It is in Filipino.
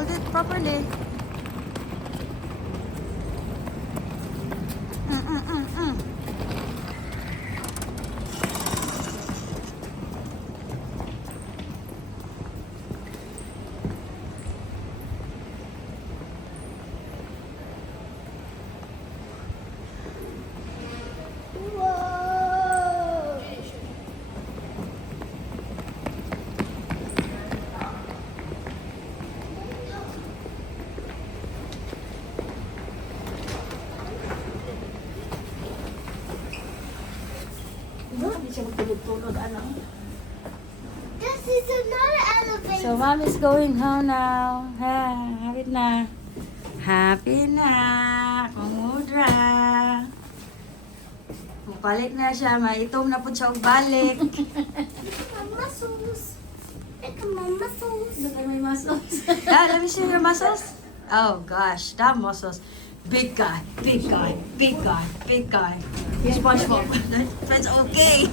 Hold it properly. Mm. Whoa. Hindi siya magtulog-tulog, ano? This is another elephant. So, mom is going home now. Ha, happy na. Happy na. Kumudra. Balik na siya. Maitom na po siya og balik. My muscles. Look at my muscles. Look at my muscles. Let me see your muscles. Oh gosh, that muscles. Big guy, big guy, big guy, big guy. SpongeBob. That's okay.